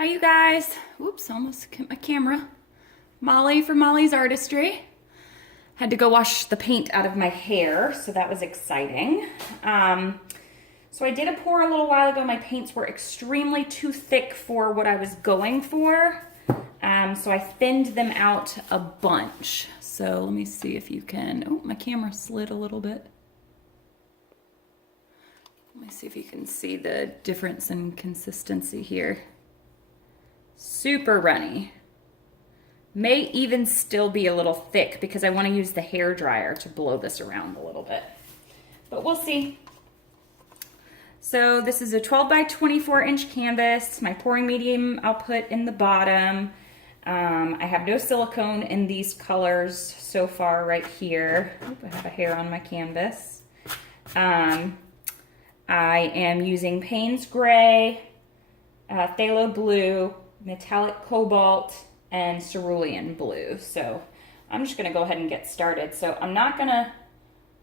Hi you guys. Oops, almost hit my camera. Molly from Molly's Artistry. Had to go wash the paint out of my hair, so that was exciting. So I did a pour a little while ago. My paints were extremely too thick for what I was going for. So I thinned them out a bunch. So let me see if you can, oh, my camera slid a little bit. Let me see if you can see the difference in consistency here. Super runny. May even still be a little thick because I want to use the hair dryer to blow this around a little bit. But we'll see. So this is a 12 by 24 inch canvas. My pouring medium I'll put in the bottom. I have no silicone in these colors so far right here. Oop, I have a hair on my canvas. I am using Paynes Gray, Phthalo Blue, Metallic Cobalt, and Cerulean Blue. So I'm just gonna go ahead and get started. So I'm not gonna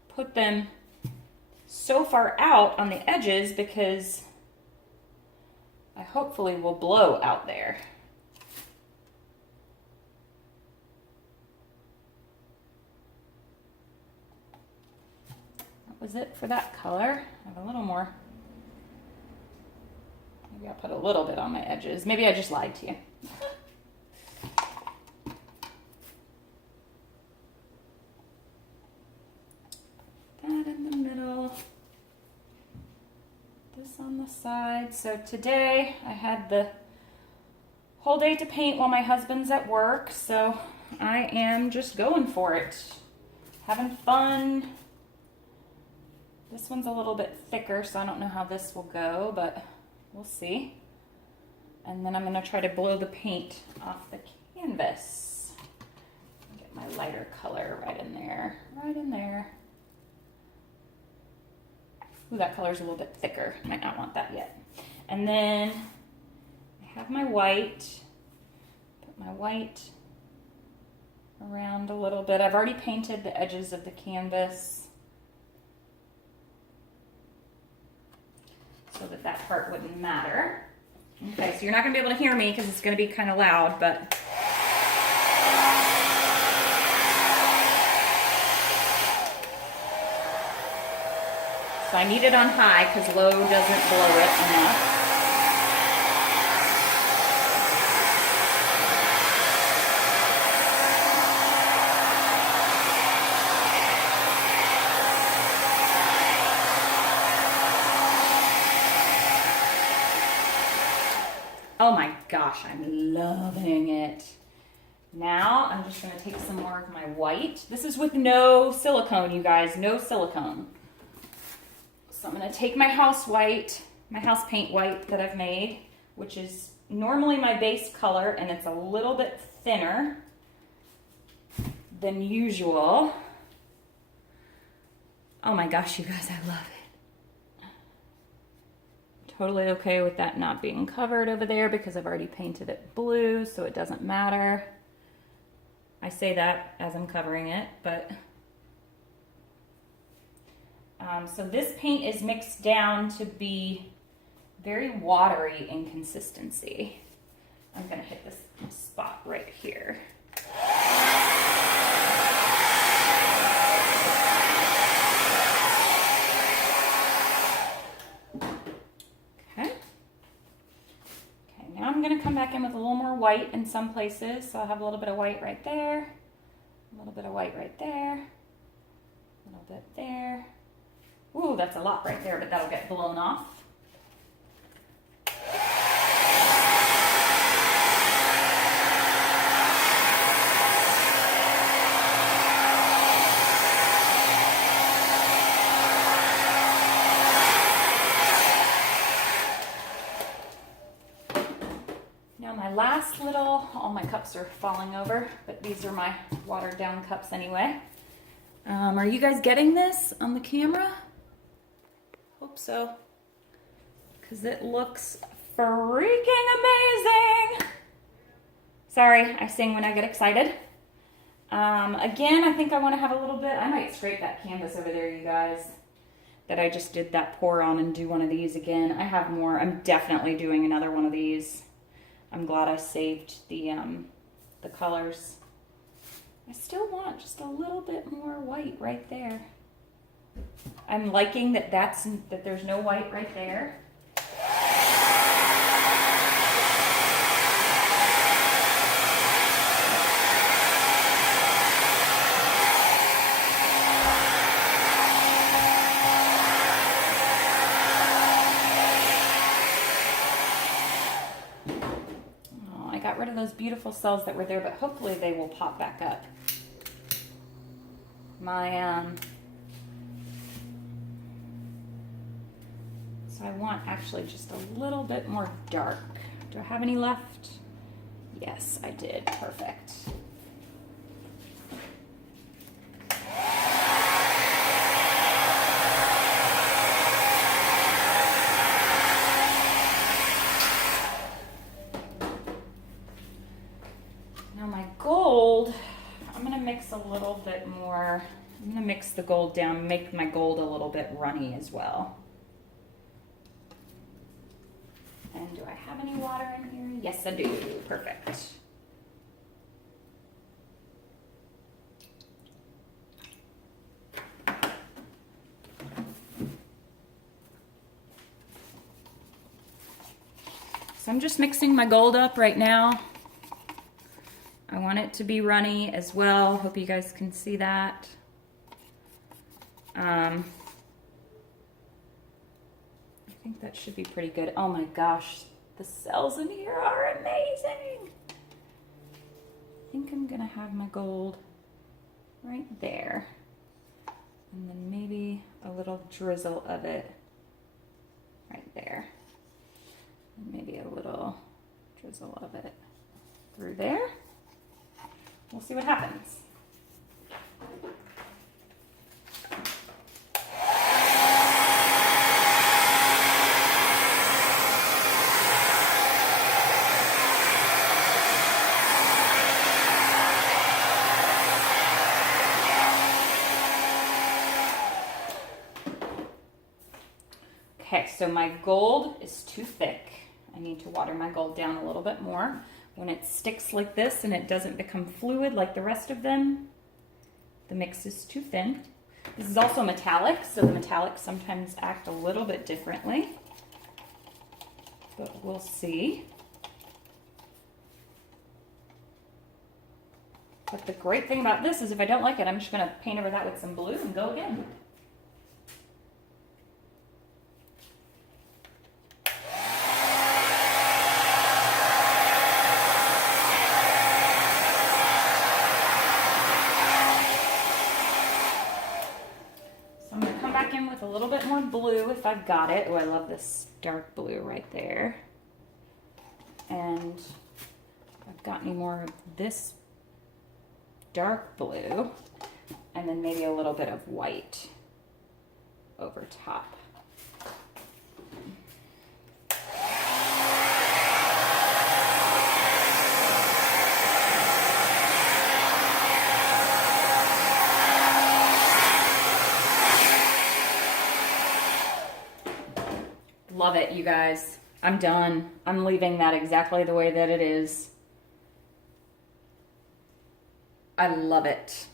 put them so far out on the edges because I hopefully will blow out there. That was it for that color. I have a little more. Maybe I'll put a little bit on my edges. Maybe I just lied to you. That in the middle. This on the side. So today I had the whole day to paint while my husband's at work. So I am just going for it. Having fun. This one's a little bit thicker, so I don't know how this will go, but we'll see. And then I'm gonna try to blow the paint off the canvas. Get my lighter color right in there, right in there. Ooh, that color's a little bit thicker. Might not want that yet. And then I have my white. Put my white around a little bit. I've already painted the edges of the canvas so that that part wouldn't matter. Okay, so you're not gonna be able to hear me because it's gonna be kind of loud, but so I need it on high because low doesn't blow it enough. Oh my gosh, I'm loving it. Now I'm just gonna take some more of my white. This is with no silicone, you guys, no silicone. So I'm gonna take my house white, my house paint white that I've made, which is normally my base color, and it's a little bit thinner than usual. Oh my gosh, you guys, I love it. Totally okay with that not being covered over there because I've already painted it blue, so it doesn't matter. I say that as I'm covering it, but so this paint is mixed down to be very watery in consistency. I'm gonna hit this spot right here. I'm going to come back in with a little more white in some places. So I'll have a little bit of white right there, a little bit of white right there, a little bit there. Ooh, that's a lot right there, but that'll get blown off. Last little, all my cups are falling over, but these are my watered down cups anyway. Are you guys getting this on the camera? Hope so, because it looks freaking amazing. Sorry, I sing when I get excited. Again, I think I want to have a little bit, I might scrape that canvas over there, you guys, that I just did that pour on and do one of these again. I have more. I'm definitely doing another one of these. I'm glad I saved the colors. I still want just a little bit more white right there. I'm liking that there's no white right there. Oh, I got rid of those beautiful cells that were there, but hopefully they will pop back up. So I want actually just a little bit more dark. Do I have any left? Yes, I did. Perfect. Now my gold, I'm going to mix a little bit more. I'm going to mix the gold down, make my gold a little bit runny as well. And do I have any water in here? Yes, I do. Perfect. So I'm just mixing my gold up right now. I want it to be runny as well. Hope you guys can see that. I think that should be pretty good. Oh my gosh, the cells in here are amazing. I think I'm gonna have my gold right there. And then maybe a little drizzle of it right there. And maybe a little drizzle of it through there. We'll see what happens. Okay, so my gold is too thick. I need to water my gold down a little bit more. When it sticks like this and it doesn't become fluid like the rest of them, the mix is too thin. This is also metallic, so the metallics sometimes act a little bit differently, but we'll see. But the great thing about this is if I don't like it, I'm just gonna paint over that with some blue and go again. With a little bit more blue if I've got it. Oh, I love this dark blue right there. And if I've got any more of this dark blue, and then maybe a little bit of white over top. Love it, you guys. I'm done. I'm leaving that exactly the way that it is. I love it.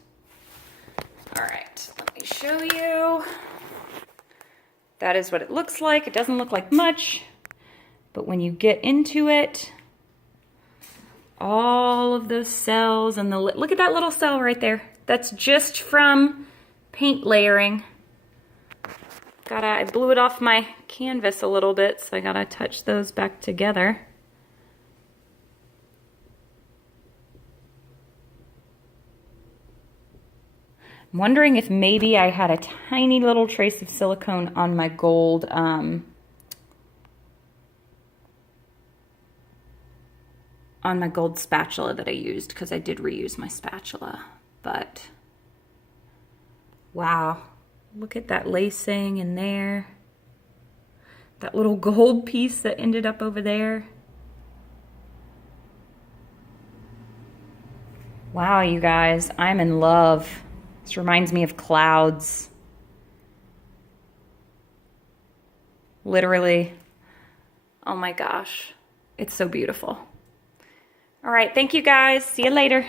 All right, let me show you. That is what it looks like. It doesn't look like much, but when you get into it, all of those cells and look at that little cell right there. That's just from paint layering. I blew it off my canvas a little bit, so I gotta touch those back together. I'm wondering if maybe I had a tiny little trace of silicone on my gold on my gold spatula that I used, because I did reuse my spatula. But wow. Look at that lacing in there. That little gold piece that ended up over there. Wow, you guys, I'm in love. This reminds me of clouds. Literally. Oh my gosh. It's so beautiful. All right, thank you guys. See you later.